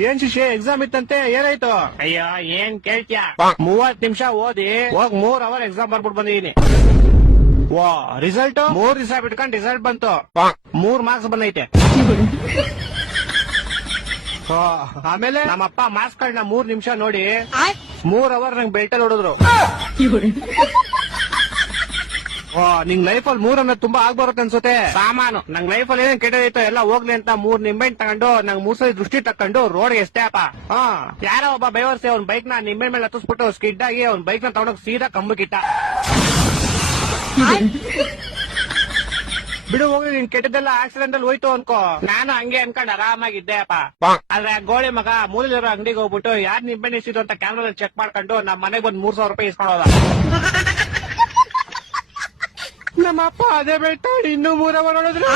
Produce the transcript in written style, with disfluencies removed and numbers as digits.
ಏನ್ ಶಿಷ್ಯ ಎಕ್ಸಾಮ್ ಇತ್ತಂತೆ ಏನಾಯ್ತು? ಅಯ್ಯೋ ಏನ್ ಕೇಳ್ತ್ಯ? 30 ನಿಮಿಷ ಓದಿ ಹೋಗ್ 3 ಅವರ್ ಎಕ್ಸಾಮ್ ಬರ್ಬಿಟ್ಟು ಬಂದಿದೀನಿ. ವಾ ರಿಸಲ್ಟ್ 3 ದಿವಸ ಬಿಟ್ಕೊಂಡ್ ರಿಸಲ್ಟ್ ಬಂತು. 3 ಮಾರ್ಕ್ಸ್ ಬಂದೈತೆ. ಆಮೇಲೆ ನಮ್ಮಪ್ಪ ಮಾರ್ಕ್ಸ್ ಗಳನ್ನ 3 ನಿಮಿಷ ನೋಡಿ 3 ಅವರ್ ನಂಗೆ ಬೆಲ್ಟಲ್ಲಿ ಹೊಡೆದ್ರು. ನಿಂಗ್ ಲೈಫಲ್ಲಿ 3 ಅನ್ನೋದು ತುಂಬಾ ಆಗ್ಬರುತ್ತೆ ಅನ್ಸುತ್ತೆ. ಸಾಮಾನು ನಂಗ್ ಲೈಫಲ್ಲಿ ಏನೇನ್ ಕೆಟ್ಟದೈತೋ ಎಲ್ಲ ಹೋಗ್ಲಿ ಅಂತ 3 ನಿಂಬೆಹಣ್ಣು ತಗೊಂಡು ನಂಗ್ ಮೂಸಲಿ ದೃಷ್ಟಿ ತಕೊಂಡು ರೋಡ್ಗೆ ಎಷ್ಟೇ ಅಪ್ಪ. ಯಾರೋ ಒಬ್ಬ ಬೈವರ್ಸಿ ಅವ್ನ ಬೈಕ್ ನ ನಿಂಬೆ ಮೇಲೆ ಹತ್ತಿಸ್ಬಿಟ್ಟು ಸ್ಕಿಡ್ ಆಗಿ ಅವ್ನ ಬೈಕ್ ನ ತಗೊಂಡೋಗಿ ಸೀದಾ ಕಂಬಕ್ಕಿಟ್ಟ. ಬಿಡು ಹೋಗ್ಲಿ, ನಿನ್ ಕೆಟ್ಟದೆಲ್ಲ ಆಕ್ಸಿಡೆಂಟ್ ಅಲ್ಲಿ ಹೋಯ್ತು ಅನ್ಕೋ. ನಾನು ಹಂಗೆ ಅನ್ಕೊಂಡ್ ಆರಾಮಾಗಿದ್ದೆ ಅಪ್ಪ. ಆದ್ರೆ ಗೋಳಿ ಮಗ ಮೂಲಲಿರೋ ಅಂಗಡಿಗೆ ಹೋಗ್ಬಿಟ್ಟು ಯಾರ್ ನಿಂಬೆಹಣ್ಣು ಇಸಿದ್ರು ಅಂತ ಕ್ಯಾಮ್ರಾದಲ್ಲಿ ಚೆಕ್ ಮಾಡ್ಕೊಂಡು ನಮ್ ಮನೆಗೆ ಬಂದ್ 3,000 ರೂಪಾಯಿ ಇಸ್ಕೊಂಡೋದ. ನಮ್ಮ ಅಪ್ಪ ಅದೇ ಬೆಳ್ತಾ ಇನ್ನೂ 3 ಅವರ್ ಹೊಡೆದ್ರು.